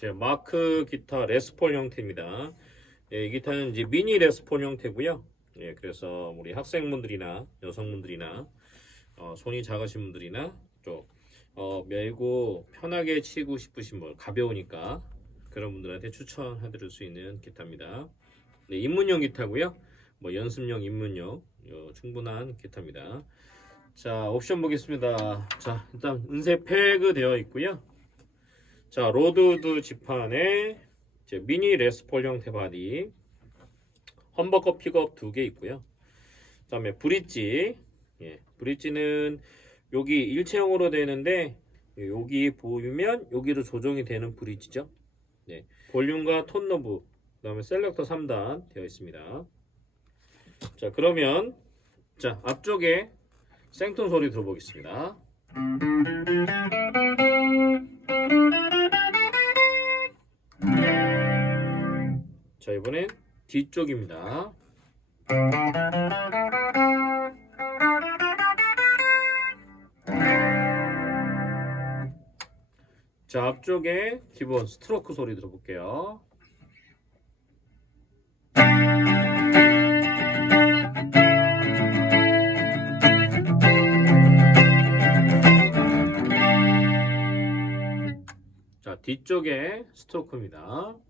제 마크 기타 레스폴 형태입니다. 예, 이 기타는 이제 미니 레스폴 형태고요. 예, 그래서 우리 학생분들이나 여성분들이나 어, 손이 작으신 분들이나 좀 어, 메고 편하게 치고 싶으신 분, 가벼우니까 그런 분들한테 추천해드릴 수 있는 기타입니다. 네, 입문용 기타고요. 뭐 연습용, 입문용 어, 충분한 기타입니다. 자, 옵션 보겠습니다. 자, 일단 은색 패그 되어 있고요. 자, 로드우드 지판에 이제 미니 레스폴 형태 바디, 험버커 픽업 두 개 있고요. 그다음에 브릿지, 예, 브릿지는 여기 일체형으로 되는데 여기 보면 여기로 조정이 되는 브릿지죠. 네, 볼륨과 톤 너브, 그다음에 셀렉터 3단 되어 있습니다. 자, 그러면 자 앞쪽에 생톤 소리 들어보겠습니다. 자 이번엔 뒤쪽입니다. 자 앞쪽에 기본 스트로크 소리 들어볼게요. 자 뒤쪽에 스트로크입니다.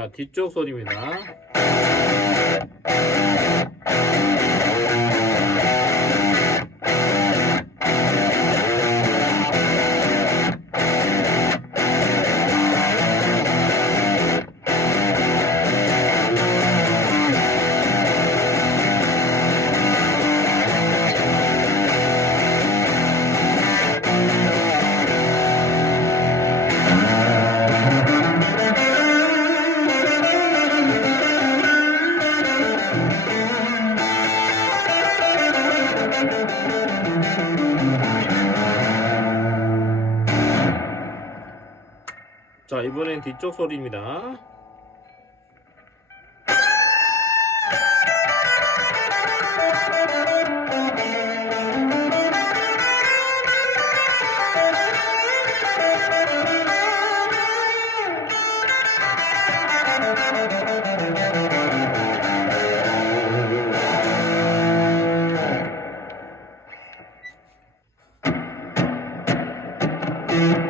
자 뒤쪽 소리입니다. 자 이번엔 뒤쪽 소리입니다. thank you